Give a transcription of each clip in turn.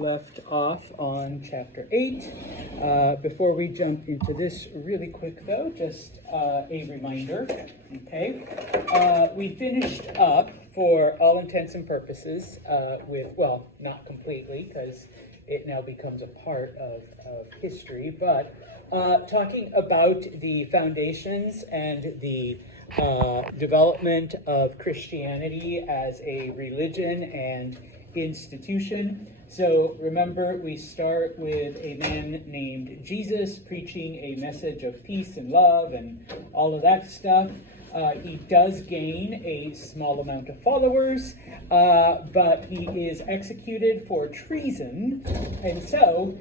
Left off on chapter 8. Before we jump into this really quick though, just a reminder, okay? We finished up for all intents and purposes with, well, not completely because it now becomes a part of history, but talking about the foundations and the development of Christianity as a religion and institution. So remember, we start with a man named Jesus preaching a message of peace and love and all of that stuff. He does gain a small amount of followers, but he is executed for treason. And so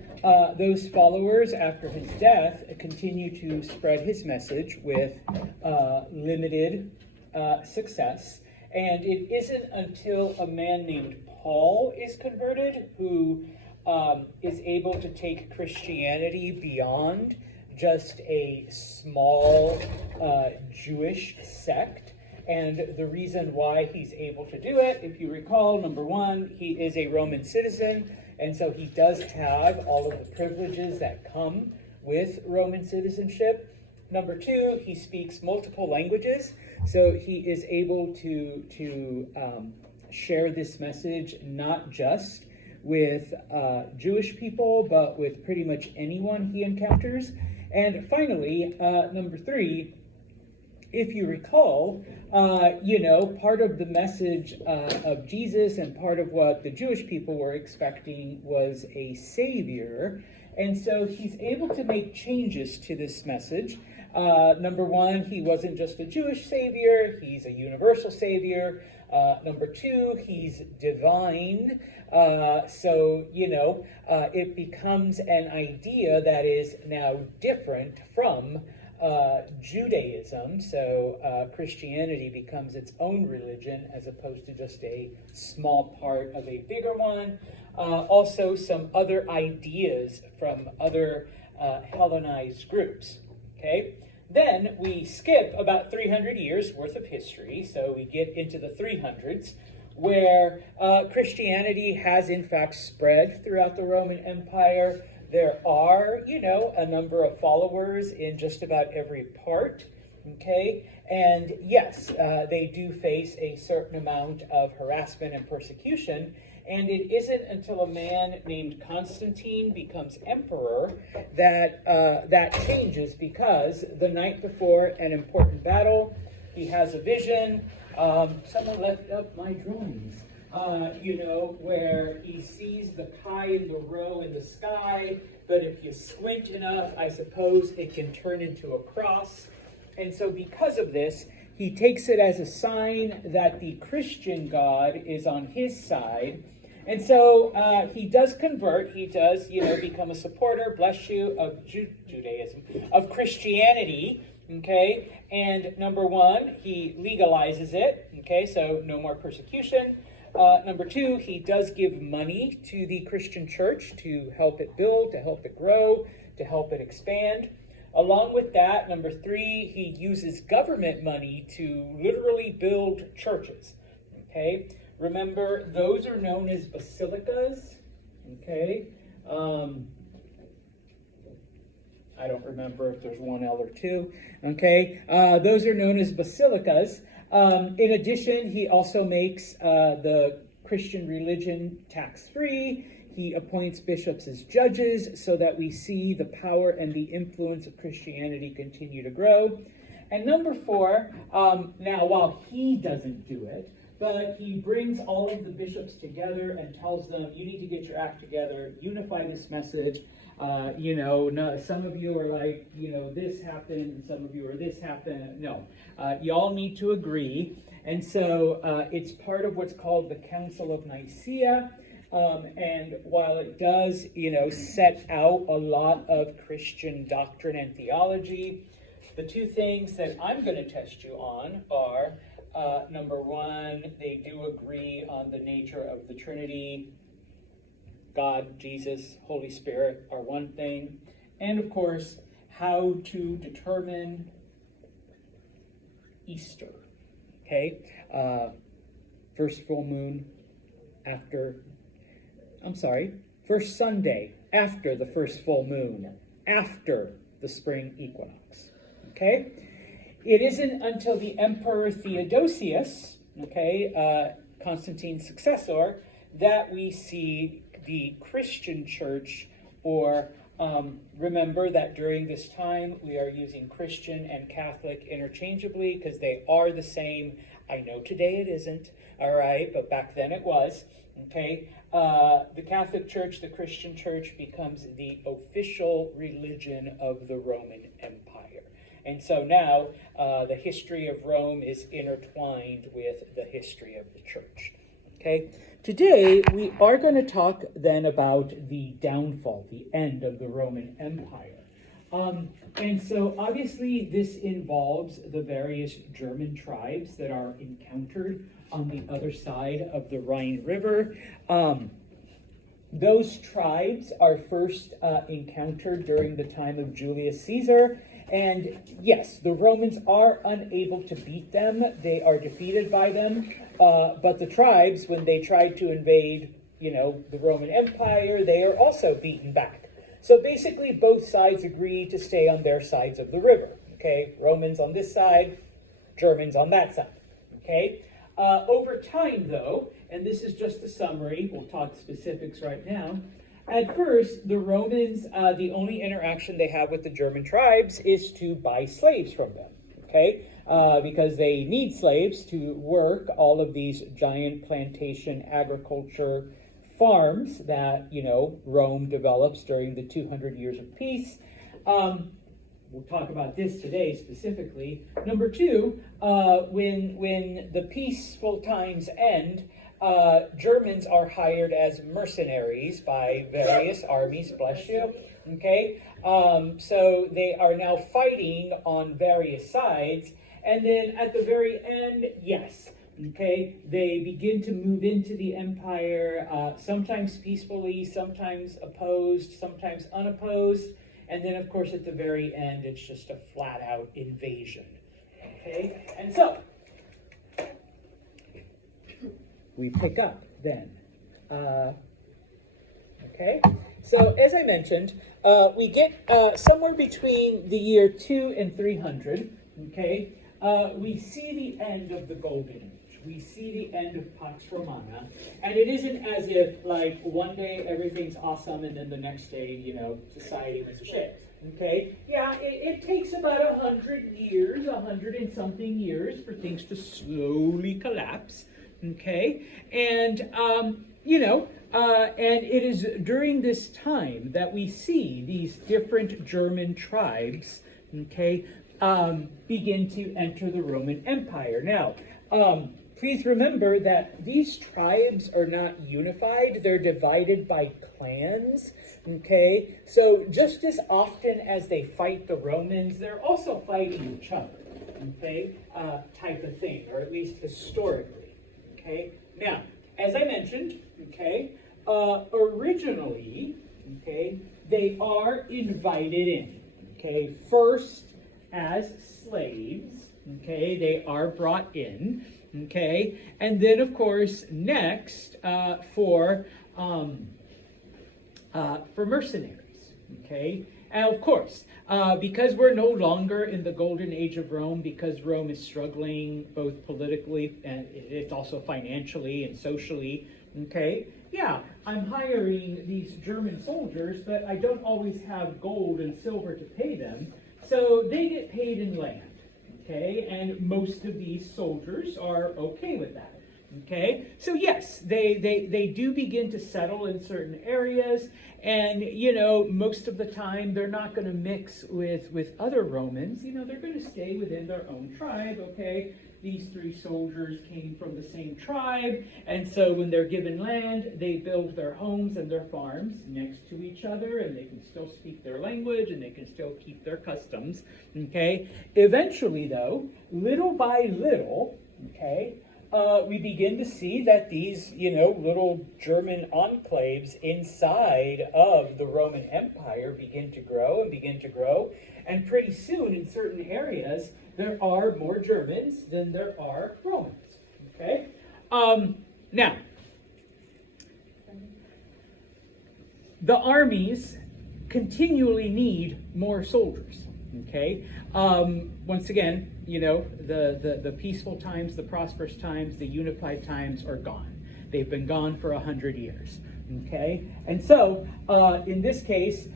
those followers, after his death, continue to spread his message with limited success. And it isn't until a man named Paul is converted who is able to take Christianity beyond just a small Jewish sect. And the reason why he's able to do it, if you recall, number one, he is a Roman citizen, and so he does have all of the privileges that come with Roman citizenship. Number two, he speaks multiple languages, so he is able to share this message not just with Jewish people, but with pretty much anyone he encounters. And finally, number three, if you recall, part of the message of Jesus and part of what the Jewish people were expecting was a savior. And so he's able to make changes to this message. Number one, he wasn't just a Jewish savior, he's a universal savior. Number two, he's divine. It becomes an idea that is now different from Judaism. So Christianity becomes its own religion as opposed to just a small part of a bigger one. Also, some other ideas from other Hellenized groups. Okay. Then we skip about 300 years worth of history, so we get into the 300s, where Christianity has in fact spread throughout the Roman Empire. There are, a number of followers in just about every part, okay? And yes, they do face a certain amount of harassment and persecution. And it isn't until a man named Constantine becomes emperor that that changes, because the night before an important battle, he has a vision. Someone left up my drawings, where he sees the chi and the rho in the sky, but if you squint enough, I suppose it can turn into a cross. And so because of this, he takes it as a sign that the Christian God is on his side. And so he does convert, he does, become a supporter, bless you, of Judaism, of Christianity, okay? And number one, he legalizes it, okay? So no more persecution. Number two, he does give money to the Christian church to help it build, to help it grow, to help it expand. Along with that, number three, he uses government money to literally build churches, okay? Remember, those are known as basilicas, okay? I don't remember if there's one L or two, okay? Those are known as basilicas. In addition, he also makes the Christian religion tax-free. He appoints bishops as judges so that we see the power and the influence of Christianity continue to grow. And number four, now while he doesn't do it, but he brings all of the bishops together and tells them, you need to get your act together, unify this message. Some of you are like, this happened, and some of you are this happened. No, y'all need to agree. And so it's part of what's called the Council of Nicaea. And while it does, set out a lot of Christian doctrine and theology, the two things that I'm going to test you on are, number one, they do agree on the nature of the Trinity. God, Jesus, Holy Spirit are one thing. And of course, how to determine Easter. Okay? First full moon first Sunday after the first full moon, after the spring equinox. Okay? It isn't until the Emperor Theodosius, Constantine's successor, that we see the Christian church, or remember that during this time we are using Christian and Catholic interchangeably because they are the same. I know today it isn't, all right, but back then it was, okay? The Catholic Church, the Christian Church, becomes the official religion of the Roman Empire. And so now the history of Rome is intertwined with the history of the church. Okay? Today we are going to talk then about the downfall, the end of the Roman Empire. And so obviously this involves the various German tribes that are encountered on the other side of the Rhine River. Those tribes are first encountered during the time of Julius Caesar. And yes, the Romans are unable to beat them. They are defeated by them. But the tribes, when they tried to invade, the Roman Empire, they are also beaten back. So basically, both sides agree to stay on their sides of the river. Okay, Romans on this side, Germans on that side. Okay. Over time, though, and this is just a summary, we'll talk specifics right now. At first, the Romans, the only interaction they have with the German tribes is to buy slaves from them, okay? Because they need slaves to work all of these giant plantation agriculture farms that, Rome develops during the 200 years of peace. We'll talk about this today specifically. Number two, when the peaceful times end, Germans are hired as mercenaries by various armies, bless you, okay? So they are now fighting on various sides, and then at the very end, yes, okay, they begin to move into the empire, sometimes peacefully, sometimes opposed, sometimes unopposed, and then, of course, at the very end, it's just a flat-out invasion, okay? And so, we pick up then. Okay, so as I mentioned, we get somewhere between the year 2 and 300, okay? We see the end of the Golden Age. We see the end of Pax Romana, and it isn't as if, like, one day everything's awesome and then the next day, society was shit. Okay, yeah, it takes about 100 years, 100 and something years for things to slowly collapse. Okay, and and it is during this time that we see these different German tribes, okay, begin to enter the Roman Empire. Now, please remember that these tribes are not unified; they're divided by clans. Okay, so just as often as they fight the Romans, they're also fighting each other. Okay, type of thing, or at least historically. Okay, now, as I mentioned, okay, originally, okay, they are invited in, okay, first as slaves, okay, they are brought in, okay, and then, of course, next for mercenaries, okay. And of course, because we're no longer in the golden age of Rome, because Rome is struggling both politically and it's also financially and socially, okay? Yeah, I'm hiring these German soldiers, but I don't always have gold and silver to pay them, so they get paid in land, okay? And most of these soldiers are okay with that. Okay, so yes, they do begin to settle in certain areas, and most of the time they're not going to mix with other Romans. They're going to stay within their own tribe. Okay, these three soldiers came from the same tribe, and so when they're given land, they build their homes and their farms next to each other, and they can still speak their language and they can still keep their customs. Okay, eventually though, little by little, okay, we begin to see that these, little German enclaves inside of the Roman Empire begin to grow and begin to grow. And pretty soon, in certain areas, there are more Germans than there are Romans. Okay? Now, the armies continually need more soldiers. Okay. Once again, the peaceful times, the prosperous times, the unified times are gone. They've been gone for 100 years. Okay. And so, in this case,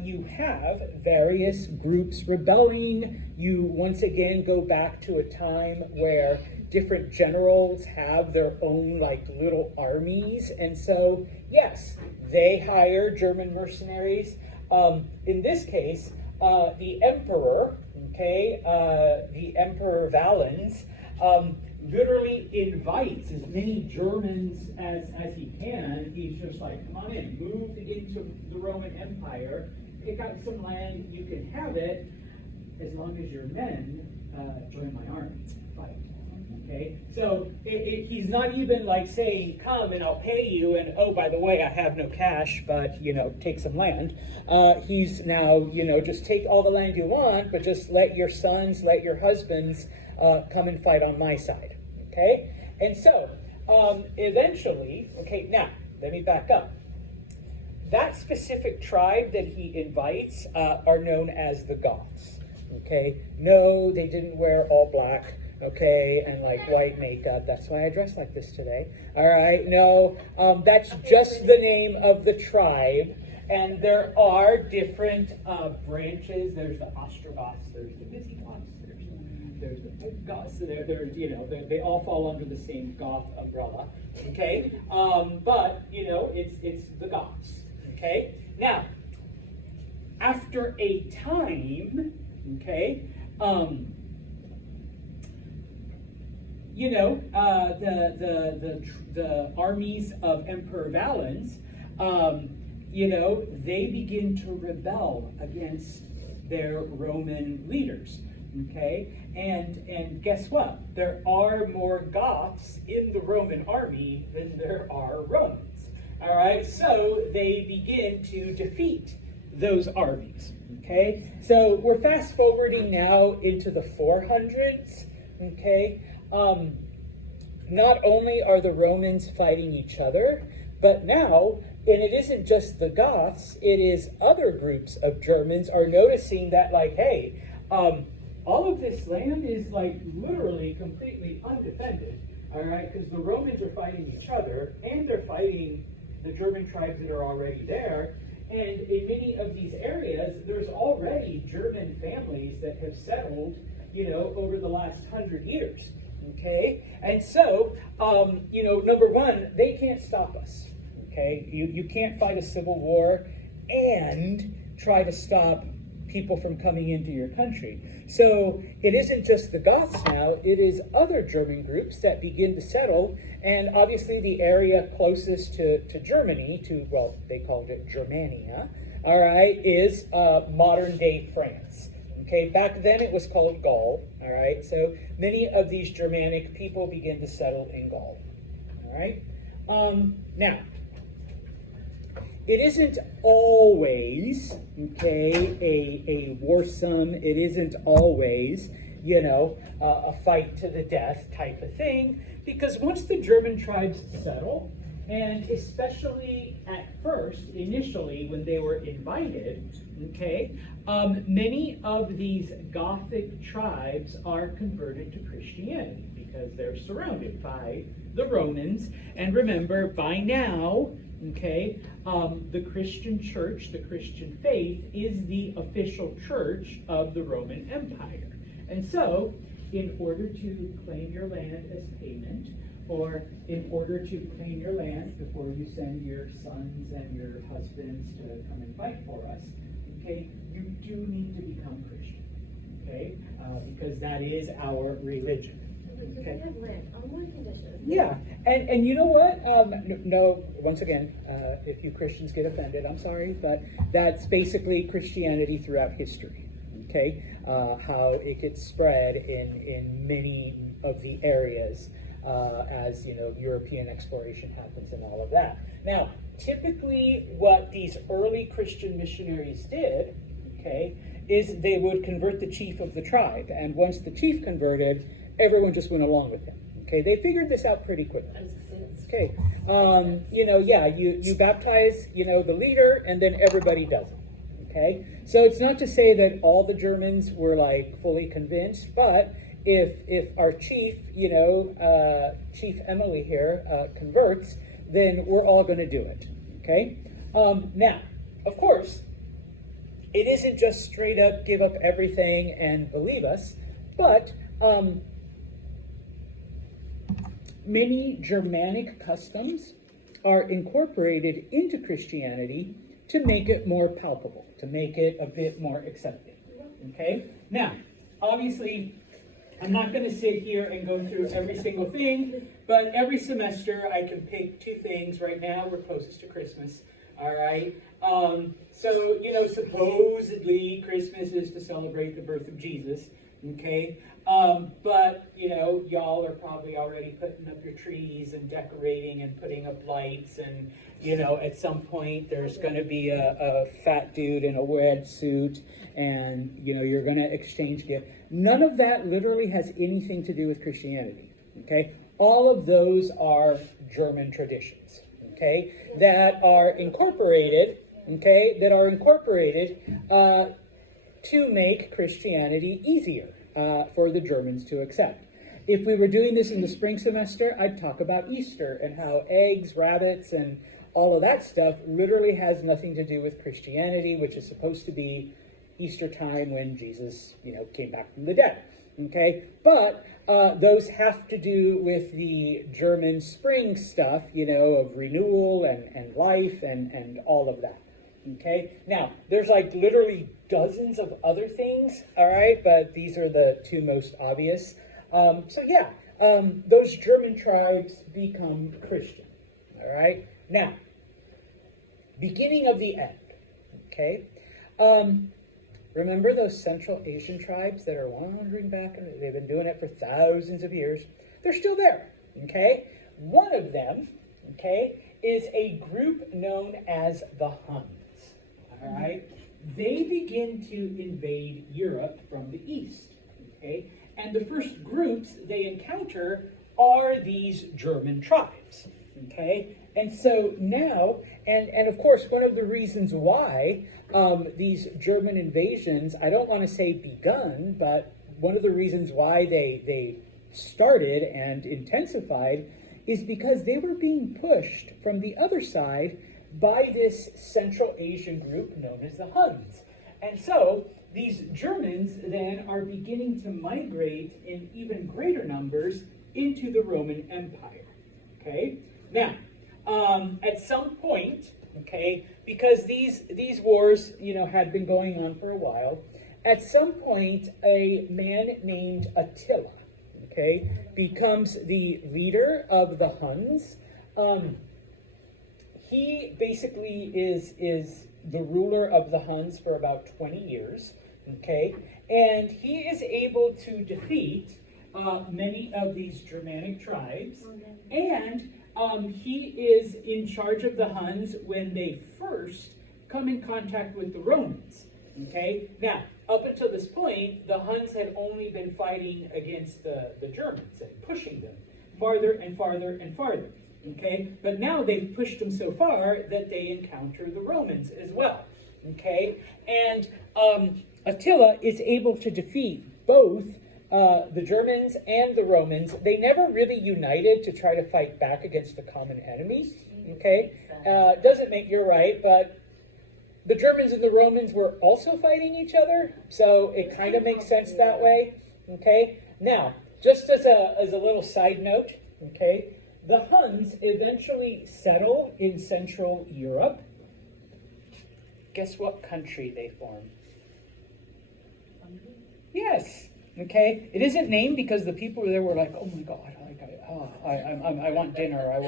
you have various groups rebelling. You once again go back to a time where different generals have their own little armies, and so yes, they hire German mercenaries. In this case, the emperor, the Emperor Valens, literally invites as many Germans as he can. He's just like, come on in, move into the Roman Empire, pick out some land, you can have it, as long as your men join my army, fight. Okay, so he's not even saying, come and I'll pay you, and oh, by the way, I have no cash, but take some land. He's now, just take all the land you want, but just let your sons, let your husbands come and fight on my side. Okay, and so eventually, now let me back up. That specific tribe that he invites are known as the Goths. Okay, no, they didn't wear all black. Okay, and white makeup. That's why I dress like this today. All right, no, that's just the name of the tribe. And there are different branches. There's the Ostrogoths, there's the Visigoths, there's the Goths. They all fall under the same Goth umbrella. Okay, but it's the Goths. Okay, now after a time, the armies of Emperor Valens, they begin to rebel against their Roman leaders. Okay, and guess what? There are more Goths in the Roman army than there are Romans. All right, so they begin to defeat those armies. Okay, so we're fast forwarding now into the 400s. Okay. Not only are the Romans fighting each other, but now, and it isn't just the Goths, it is other groups of Germans are noticing that, hey, all of this land is literally completely undefended, all right, because the Romans are fighting each other, and they're fighting the German tribes that are already there, and in many of these areas, there's already German families that have settled, over the last 100 years. Okay, and so, number one, they can't stop us. Okay, you can't fight a civil war and try to stop people from coming into your country. So it isn't just the Goths now, it is other German groups that begin to settle, and obviously the area closest to Germany, they called it Germania, all right, is modern day France. Okay, back then it was called Gaul, all right? So many of these Germanic people begin to settle in Gaul, all right? Now, it isn't always, a warsome, it isn't always, a fight to the death type of thing, because once the German tribes settle, and especially at first, initially, when they were invited, many of these Gothic tribes are converted to Christianity because they're surrounded by the Romans. And remember, by now, the Christian church, the Christian faith, is the official church of the Roman Empire. And so, in order to claim your land as payment, or in order to claim your land before you send your sons and your husbands to come and fight for us, you do need to become Christian, because that is our religion. Okay. We have land on one condition. Yeah, and you know what? No, once again, if you Christians get offended, I'm sorry, but that's basically Christianity throughout history. How it gets spread in many of the areas as European exploration happens and all of that. Now, typically, what these early Christian missionaries did, is they would convert the chief of the tribe, and once the chief converted, everyone just went along with him. They figured this out pretty quickly. Okay. You baptize, the leader, and then everybody does it. Okay. So it's not to say that all the Germans were like fully convinced, but if our chief, Chief Emily here, converts, then we're all going to do it. Okay. Now, of course, it isn't just straight up give up everything and believe us, but many Germanic customs are incorporated into Christianity to make it more palpable, to make it a bit more accepting. Okay? Now, obviously, I'm not going to sit here and go through every single thing, but every semester I can pick two things. Right now, we're closest to Christmas. All right? Supposedly Christmas is to celebrate the birth of Jesus. Okay? But y'all are probably already putting up your trees and decorating and putting up lights, and at some point there's going to be a fat dude in a red suit, and you're going to exchange gifts. None of that literally has anything to do with Christianity. Okay, all of those are German traditions. Okay, that are incorporated. Okay, to make Christianity easier for the Germans to accept. If we were doing this in the spring semester, I'd talk about Easter and how eggs, rabbits, and all of that stuff literally has nothing to do with Christianity, which is supposed to be Easter time when Jesus, came back from the dead. Okay, but those have to do with the German spring stuff, of renewal and life and all of that. Okay, now there's like literally dozens of other things, all right, but these are the two most obvious. Those German tribes become Christian, all right. Now, beginning of the end, okay. Remember those Central Asian tribes that are wandering back, and they've been doing it for thousands of years? They're still there, okay. One of them, okay, is a group known as the Huns. All right, they begin to invade Europe from the east, okay? And the first groups they encounter are these German tribes, okay? And so now, and of course, one of the reasons why these German invasions, I don't want to say begun, but one of the reasons why they started and intensified is because they were being pushed from the other side by this Central Asian group known as the Huns. And so these Germans then are beginning to migrate in even greater numbers into the Roman Empire. Okay? Now, at some point, okay, because these wars, had been going on for a while, at some point a man named Attila, okay, becomes the leader of the Huns. He basically is the ruler of the Huns for about 20 years, okay? And he is able to defeat many of these Germanic tribes, and he is in charge of the Huns when they first come in contact with the Romans, okay? Now, up until this point, the Huns had only been fighting against the Germans and pushing them farther and farther and farther. Okay, but now they've pushed them so far that they encounter the Romans as well. Okay, and Attila is able to defeat both the Germans and the Romans. They never really united to try to fight back against the common enemy. Okay, doesn't make, you're right, but the Germans and the Romans were also fighting each other, so it kind of makes sense that way. Okay, now just as a little side note, okay. The Huns eventually settle in Central Europe. Guess what country they form? Hungary? Yes. Okay. It isn't named because the people there were like, oh my God, I want dinner. I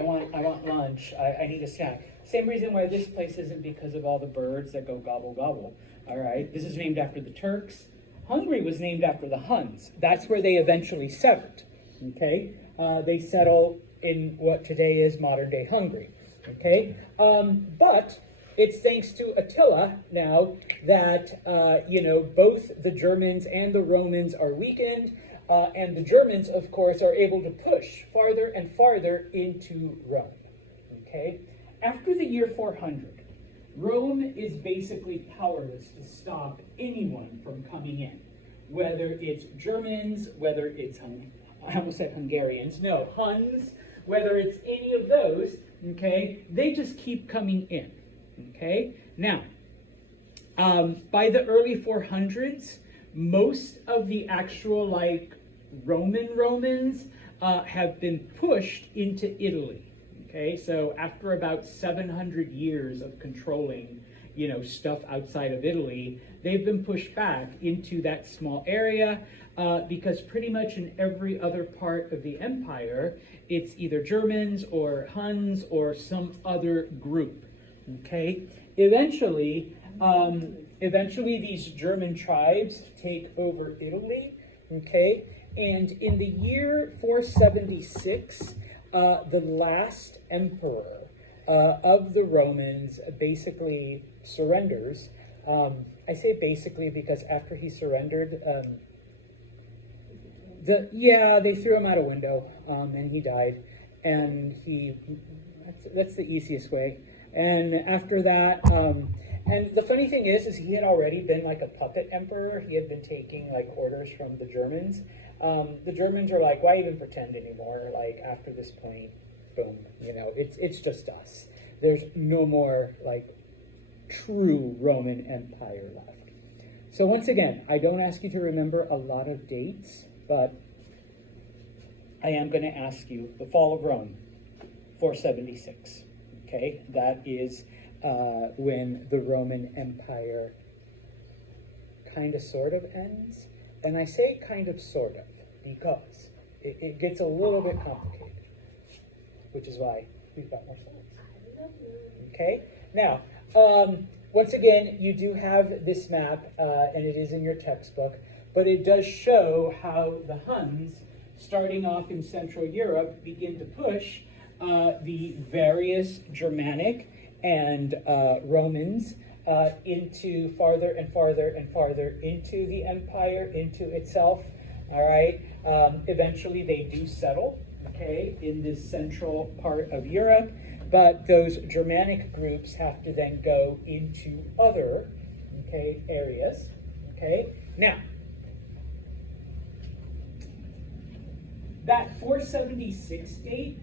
want lunch. I need a snack. Same reason why this place isn't because of all the birds that go gobble gobble. All right. This is named after the Turks. Hungary was named after the Huns. That's where they eventually settled. Okay. They settle in what today is modern-day Hungary, okay? But it's thanks to Attila now that, both the Germans and the Romans are weakened. And the Germans, of course, are able to push farther and farther into Rome. Okay? After the year 400, Rome is basically powerless to stop anyone from coming in, whether it's Germans, whether it's I almost said Hungarians, no, Huns, whether it's any of those, okay, they just keep coming in, okay? Now, by the early 400s, most of the actual, like, Romans have been pushed into Italy, okay? So after about 700 years of controlling, stuff outside of Italy, they've been pushed back into that small area because pretty much in every other part of the empire, it's either Germans or Huns or some other group, okay? Eventually, these German tribes take over Italy, okay? And in the year 476, the last emperor of the Romans basically surrenders. I say basically because after he surrendered, they threw him out a window, and he died. And that's the easiest way. And after that, and the funny thing is he had already been like a puppet emperor. He had been taking like orders from the Germans. The Germans are like, why even pretend anymore? Like after this point, boom, it's just us. There's no more like true Roman Empire left. So once again, I don't ask you to remember a lot of dates, but I am going to ask you the fall of Rome, 476. Okay, that is when the Roman Empire kind of sort of ends. And I say kind of sort of because it gets a little bit complicated, which is why we've got more slides. Okay, now, once again, you do have this map, and it is in your textbook, but it does show how the Huns, starting off in Central Europe, begin to push the various Germanic and Romans into farther and farther and farther into the empire, into itself, all right? Eventually they do settle, okay, in this central part of Europe, but those Germanic groups have to then go into other, okay, areas, okay? Now, that 476 date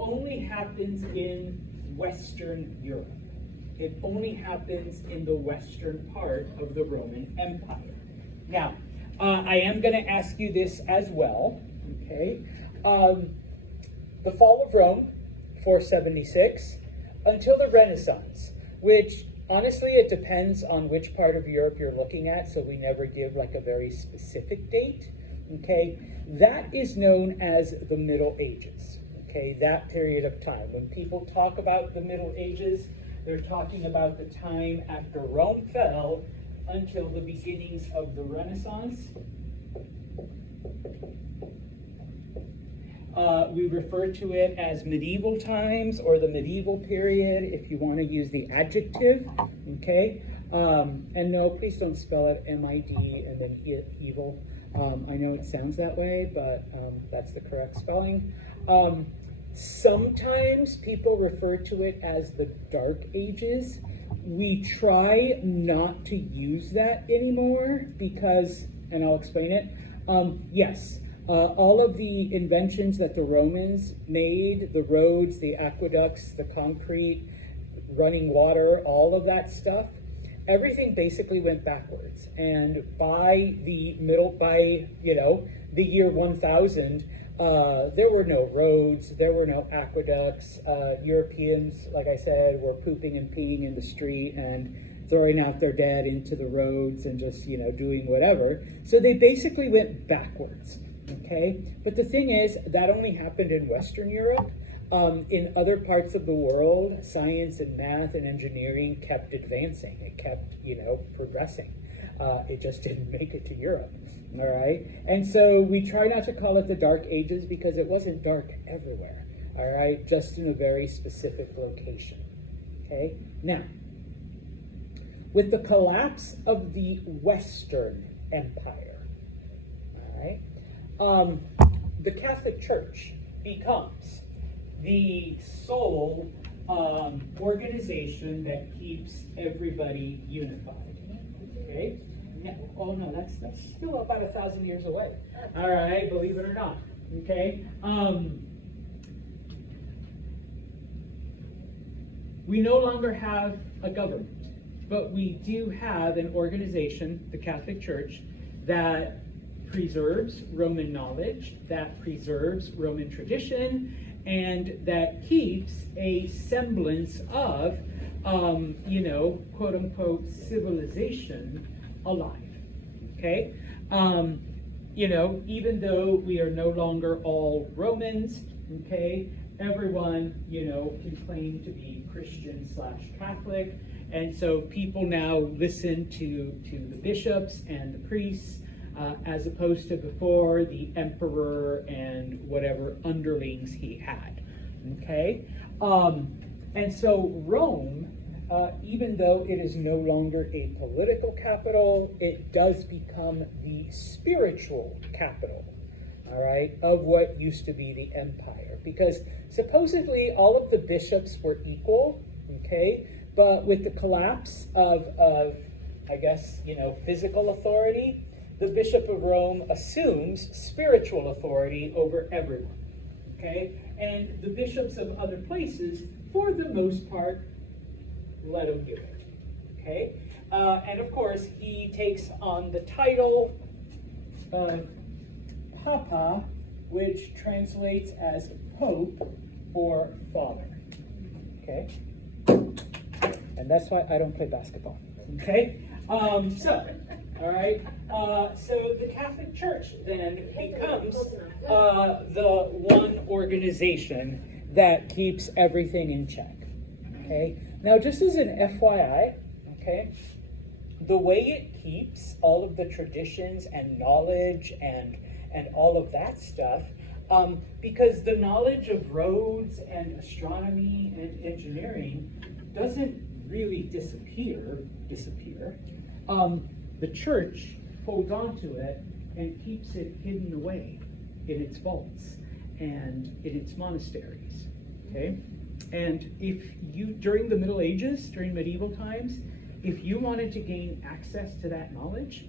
only happens in Western Europe. It only happens in the western part of the Roman Empire. Now, I am going to ask you this as well, okay? The fall of Rome, 476, until the Renaissance, which honestly it depends on which part of Europe you're looking at, so we never give like a very specific date, okay? That is known as the Middle Ages, okay? That period of time. When people talk about the Middle Ages, they're talking about the time after Rome fell until the beginnings of the Renaissance. We refer to it as medieval times or the medieval period, if you want to use the adjective, okay? And no, please don't spell it M-I-D and then evil. I know it sounds that way, but that's the correct spelling. Sometimes people refer to it as the Dark Ages. We try not to use that anymore because, and I'll explain it, yes, all of the inventions that the Romans made, the roads, the aqueducts, the concrete, running water, all of that stuff, everything basically went backwards. And by the year 1000, there were no roads, there were no aqueducts. Europeans, like I said, were pooping and peeing in the street and throwing out their dead into the roads and just, doing whatever. So they basically went backwards, okay? But the thing is, that only happened in Western Europe. In other parts of the world, science and math and engineering kept advancing. It kept, progressing. It just didn't make it to Europe, all right? And so we try not to call it the Dark Ages because it wasn't dark everywhere, all right? Just in a very specific location, okay? Now, with the collapse of the Western Empire, all right, the Catholic Church becomes the sole organization that keeps everybody unified. Okay? Oh no, that's still about 1,000 years away. All right, believe it or not. Okay? We no longer have a government, but we do have an organization, the Catholic Church, that preserves Roman knowledge, that preserves Roman tradition, and that keeps a semblance of, quote unquote, civilization alive. Okay? Even though we are no longer all Romans, okay, everyone, can claim to be Christian/Catholic. And so people now listen to the bishops and the priests, as opposed to before the emperor and whatever underlings he had. Okay? And so Rome, even though it is no longer a political capital, it does become the spiritual capital, all right, of what used to be the empire. Because supposedly all of the bishops were equal, okay? But with the collapse of I guess, physical authority, the Bishop of Rome assumes spiritual authority over everyone, okay? And the bishops of other places, for the most part, let him do it, okay? And of course, he takes on the title of Papa, which translates as Pope or Father, okay? And that's why I don't play basketball, okay? All right, so the Catholic Church then becomes the one organization that keeps everything in check, okay? Now, just as an FYI, okay, the way it keeps all of the traditions and knowledge and all of that stuff, because the knowledge of roads and astronomy and engineering doesn't really disappear. The church holds on to it and keeps it hidden away in its vaults and in its monasteries, okay? And if you, during the Middle Ages, during medieval times, if you wanted to gain access to that knowledge,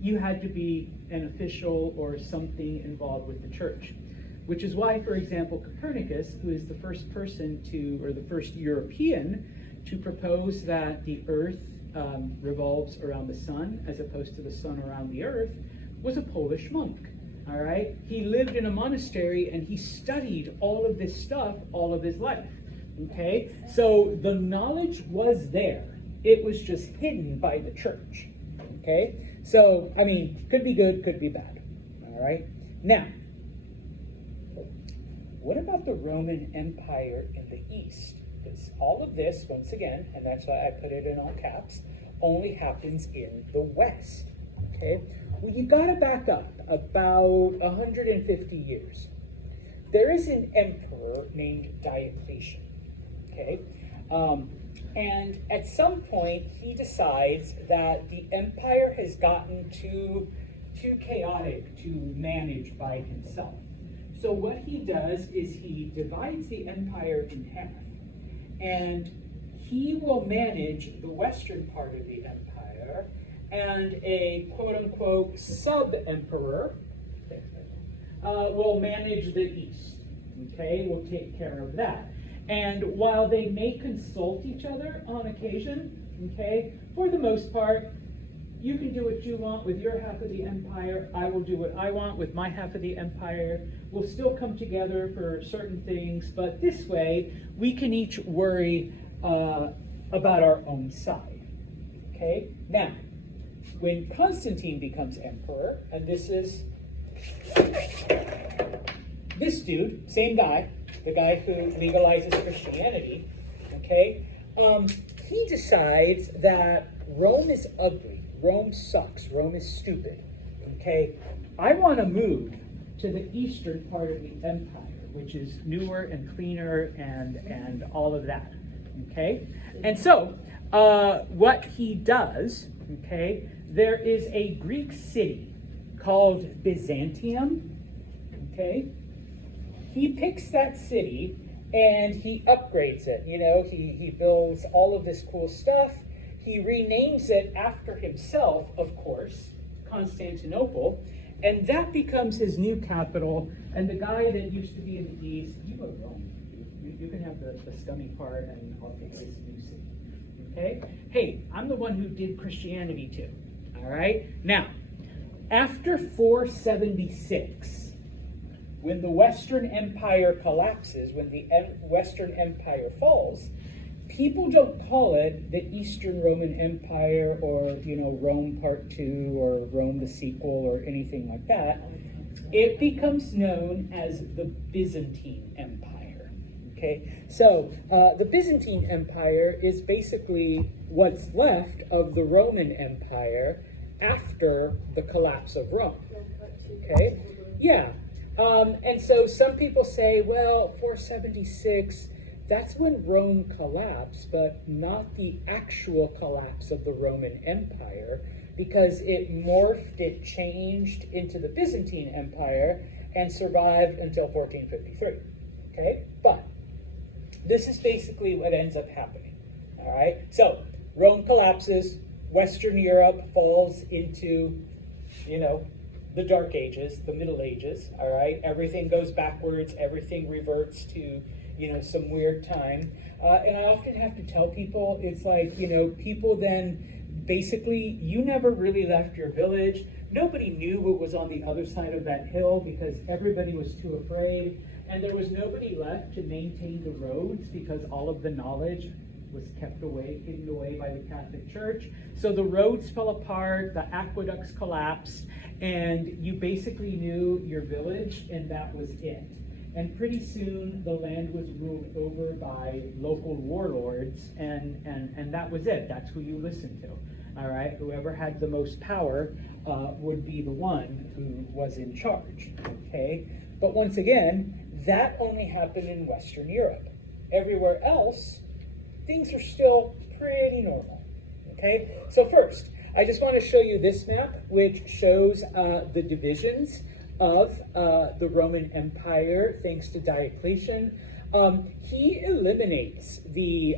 you had to be an official or something involved with the church. Which is why, for example, Copernicus, who is the first person to, or the first European to propose that the Earth revolves around the sun as opposed to the sun around the Earth, was a Polish monk. All right? He lived in a monastery and he studied all of this stuff all of his life. Okay? So the knowledge was there. It was just hidden by the church. Okay? So, I mean, could be good, could be bad. All right? Now, what about the Roman Empire in the East? Because all of this, once again, and that's why I put it in all caps, only happens in the West. Okay? Well, you gotta back up about 150 years. There is an emperor named Diocletian. Okay? And at some point, he decides that the empire has gotten too chaotic to manage by himself. So what he does is he divides the empire in half, and he will manage the western part of the empire, and a quote-unquote sub-emperor will manage the east, okay? Will take care of that. And while they may consult each other on occasion, okay, for the most part, you can do what you want with your half of the empire. I will do what I want with my half of the empire. We'll still come together for certain things, but this way, we can each worry about our own side, okay? Now, when Constantine becomes emperor, and this is this dude, same guy, the guy who legalizes Christianity, okay? He decides that Rome is ugly, Rome sucks, Rome is stupid, okay? I want to move to the eastern part of the empire, which is newer and cleaner and all of that, okay? And so, what he does, okay, there is a Greek city, called Byzantium, okay? He picks that city and he upgrades it. You know, he builds all of this cool stuff. He renames it after himself, of course, Constantinople, and that becomes his new capital. And the guy that used to be in the east, you go to Rome. You can have the scummy part, and I'll take this new city. Okay? Hey, I'm the one who did Christianity too. All right? Now, after 476, when the Western Empire collapses, when the Western Empire falls, people don't call it the Eastern Roman Empire or, Rome Part 2 or Rome the sequel or anything like that. It becomes known as the Byzantine Empire. Okay, so the Byzantine Empire is basically what's left of the Roman Empire after the collapse of Rome. Okay, yeah. And so some people say, well, 476, that's when Rome collapsed, but not the actual collapse of the Roman Empire, because it morphed, it changed into the Byzantine Empire and survived until 1453. Okay, but this is basically what ends up happening. All right, so Rome collapses, Western Europe falls into, the Dark Ages, the Middle Ages, all right? Everything goes backwards, everything reverts to, some weird time. And I often have to tell people, it's like, people then, basically, you never really left your village. Nobody knew what was on the other side of that hill because everybody was too afraid. And there was nobody left to maintain the roads because all of the knowledge was kept away, hidden away by the Catholic Church. So the roads fell apart, the aqueducts collapsed, and you basically knew your village, and that was it. And pretty soon the land was ruled over by local warlords, and that was it. That's who you listened to. All right, whoever had the most power would be the one who was in charge. Okay, but once again, that only happened in Western Europe. Everywhere else, things are still pretty normal. Okay, so first, I just want to show you this map, which shows the divisions of the Roman Empire, thanks to Diocletian. He eliminates the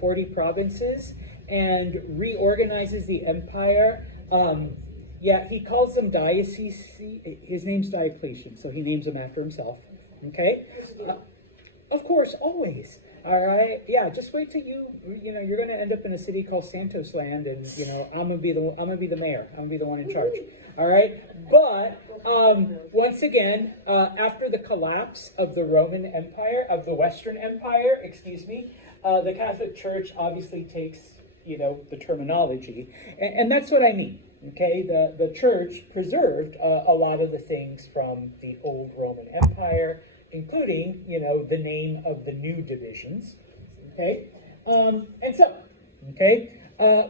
40 provinces and reorganizes the empire. He calls them dioceses. His name's Diocletian, so he names them after himself. Okay, of course, always. All right, yeah. Just wait till you're going to end up in a city called Santos Land, and I'm gonna be the mayor. I'm gonna be the one in charge. All right, but once again, after the collapse of the Roman Empire, of the Western Empire, the Catholic Church obviously takes the terminology, and that's what I mean. Okay, the Church preserved a lot of the things from the old Roman Empire, including, the name of the new divisions, okay?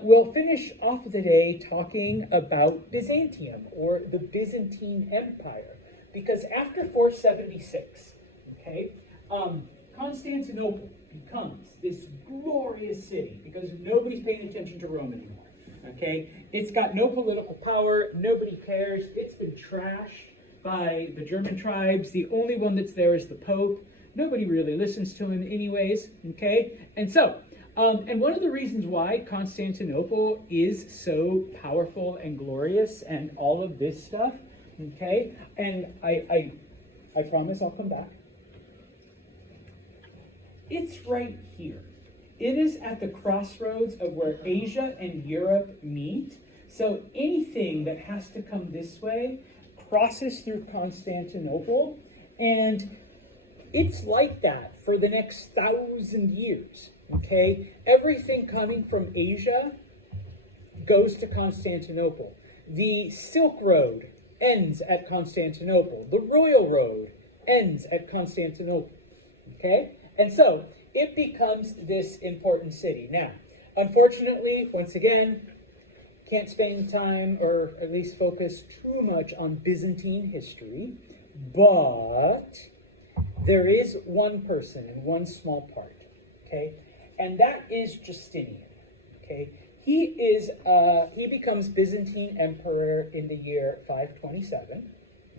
We'll finish off the day talking about Byzantium, or the Byzantine Empire, because after 476, Constantinople becomes this glorious city, because nobody's paying attention to Rome anymore, okay? It's got no political power, nobody cares, it's been trashed by the German tribes. The only one that's there is the Pope. Nobody really listens to him anyways, okay? And so, and one of the reasons why Constantinople is so powerful and glorious and all of this stuff, okay? And I promise I'll come back. It's right here. It is at the crossroads of where Asia and Europe meet. So anything that has to come this way crosses through Constantinople, and it's like that for the next 1,000 years, okay? Everything coming from Asia goes to Constantinople. The Silk Road ends at Constantinople. The Royal Road ends at Constantinople, okay? And so it becomes this important city. Now, unfortunately, once again, can't spend time, or at least focus too much on Byzantine history, but there is one person and one small part, okay? And that is Justinian, okay? he becomes Byzantine emperor in the year 527,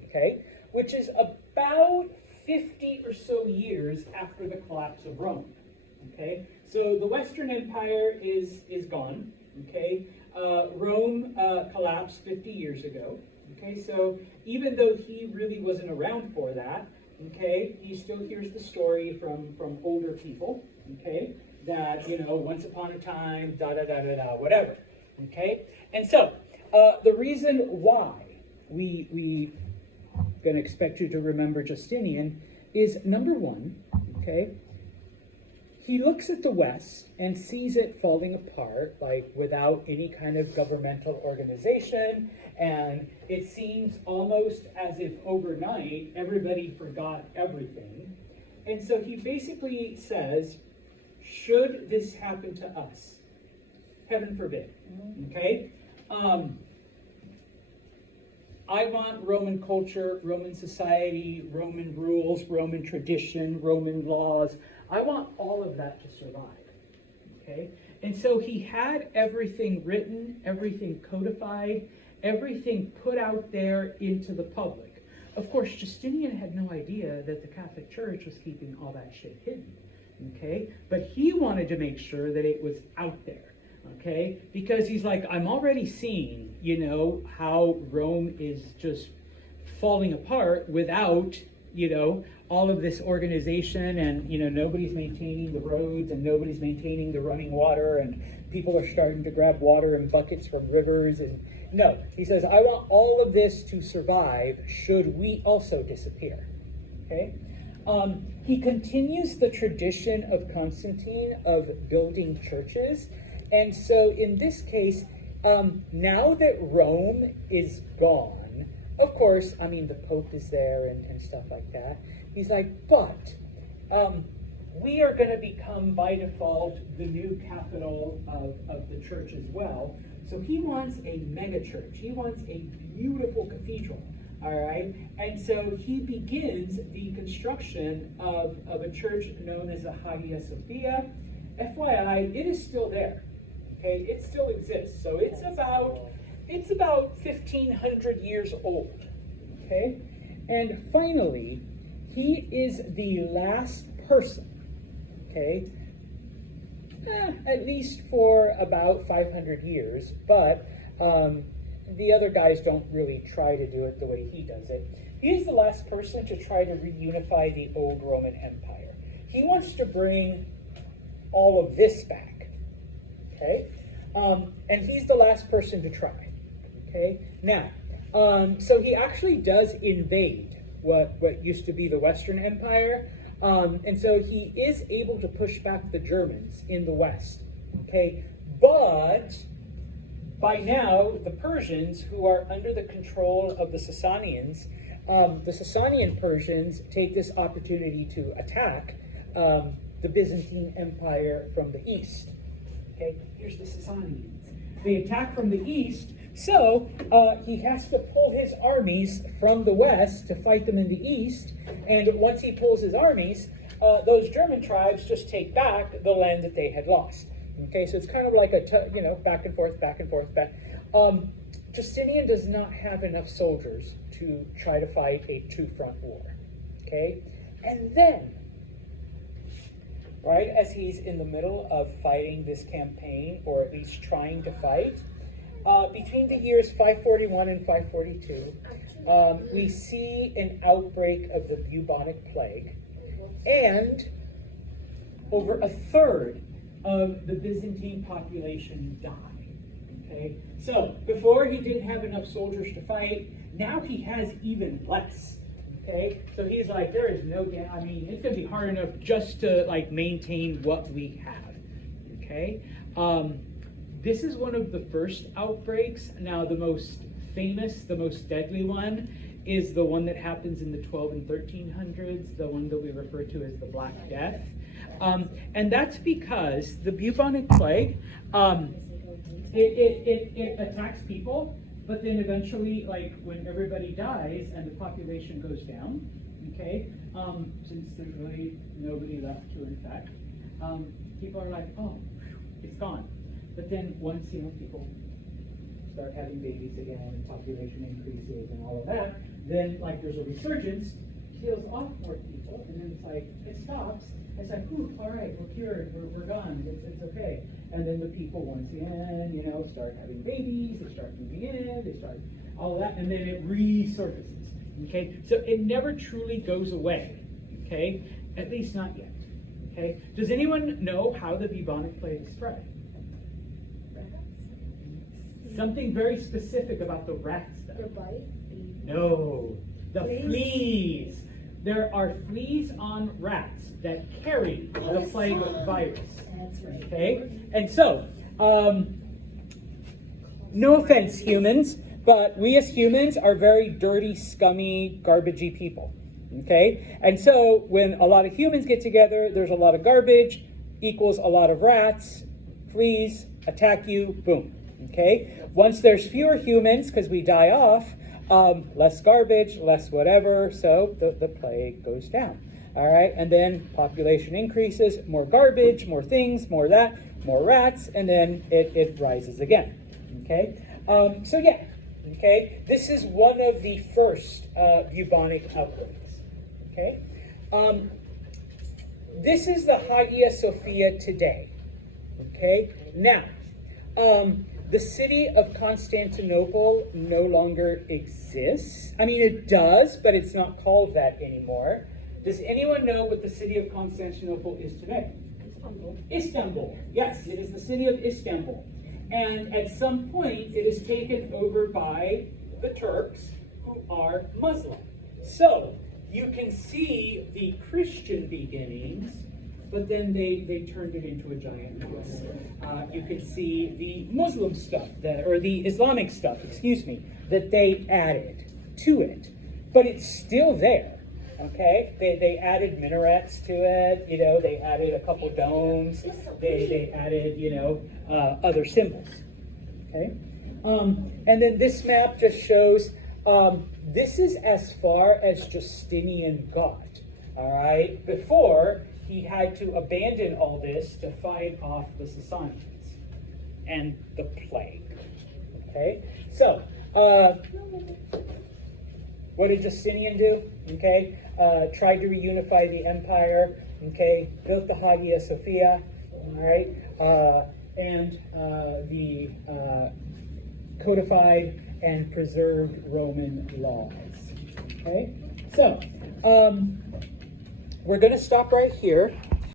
okay, which is about 50 or so years after the collapse of Rome. Okay, so the Western Empire is gone. Okay, Rome collapsed 50 years ago. Okay, so even though he really wasn't around for that, okay, he still hears the story from older people. Okay, that once upon a time, da da da da da, whatever. Okay, and so the reason why we gonna expect you to remember Justinian is number one. Okay. He looks at the West and sees it falling apart, like without any kind of governmental organization, and it seems almost as if overnight everybody forgot everything. And so he basically says, should this happen to us? Heaven forbid, okay? I want Roman culture, Roman society, Roman rules, Roman tradition, Roman laws. I want all of that to survive, okay? And so he had everything written, everything codified, everything put out there into the public. Of course, Justinian had no idea that the Catholic Church was keeping all that shit hidden, okay? But he wanted to make sure that it was out there, okay? Because he's like, I'm already seeing, how Rome is just falling apart without, all of this organization, and nobody's maintaining the roads, and nobody's maintaining the running water, and people are starting to grab water in buckets from rivers. And no, he says, I want all of this to survive should we also disappear. Okay. He continues the tradition of Constantine of building churches, and so in this case, now that Rome is gone, of course, the Pope is there and stuff like that. He's like, but we are going to become, by default, the new capital of the church as well. So he wants a mega church. He wants a beautiful cathedral, all right? And so he begins the construction of a church known as the Hagia Sophia. FYI, it is still there, okay? It still exists. So it's about 1,500 years old, okay? And finally, he is the last person, okay, at least for about 500 years, but the other guys don't really try to do it the way he does it. He is the last person to try to reunify the old Roman Empire. He wants to bring all of this back, okay? And he's the last person to try, okay? Now, so he actually does invade what used to be the Western Empire, and so he is able to push back the Germans in the West, okay? But by now, the Persians, who are under the control of the Sasanians, the Sasanian Persians take this opportunity to attack the Byzantine Empire from the east. Okay, here's the Sasanians. They attack from the east, so he has to pull his armies from the west to fight them in the east, and once he pulls his armies, those German tribes just take back the land that they had lost. Okay, so it's kind of like back and forth, back. Justinian does not have enough soldiers to try to fight a two-front war. Okay, and then, right as he's in the middle of fighting this campaign, or at least trying to fight, between the years 541 and 542, we see an outbreak of the bubonic plague, and over a third of the Byzantine population die. Okay, so before he didn't have enough soldiers to fight, now he has even less. Okay, so he's like, there is no, it's going to be hard enough just to maintain what we have. Okay, this is one of the first outbreaks. Now, the most famous, the most deadly one is the one that happens in the 12 and 1300s, the one that we refer to as the Black Death. And that's because the bubonic plague, it attacks people, but then eventually, when everybody dies and the population goes down, okay, since there's really nobody left to infect, people are like, oh, it's gone. But then once, people start having babies again and population increases and all of that, then like there's a resurgence, kills off more people, and then it's like, it stops. It's like, whew, all right, we're cured, we're gone, it's okay. And then the people once again, start having babies, they start moving in, they start all of that, and then it resurfaces, okay? So it never truly goes away, okay? At least not yet, okay? Does anyone know how the bubonic plague spread? Something very specific about the rat stuff. The bite? No, the fleas. There are fleas on rats that carry the plague virus. That's right. Okay? And so, no offense, humans, but we as humans are very dirty, scummy, garbagey people. Okay? And so, when a lot of humans get together, there's a lot of garbage, equals a lot of rats, fleas, attack you, boom. Okay? Once there's fewer humans, because we die off, less garbage, less whatever, so the plague goes down. All right, and then population increases, more garbage, more things, more that, more rats, and then it rises again. Okay, so yeah, okay, this is one of the first bubonic outbreaks. Okay, this is the Hagia Sophia today. Okay, now, the city of Constantinople no longer exists. I mean, it does, but it's not called that anymore. Does anyone know what the city of Constantinople is today? Istanbul. Istanbul. Yes, it is the city of Istanbul. And at some point, it is taken over by the Turks, who are Muslim. So, you can see the Christian beginnings, but then they turned it into a giant mess. You can see the Muslim stuff, or the Islamic stuff, that they added to it. But it's still there, okay? They added minarets to it, they added a couple domes, they added, other symbols, okay? And then this map just shows, this is as far as Justinian got, all right? Before, he had to abandon all this to fight off the Sasanians and the plague. Okay? So, what did Justinian do? Okay? Tried to reunify the empire. Okay? Built the Hagia Sophia. All right? And the codified and preserved Roman laws. Okay? So, we're going to stop right here.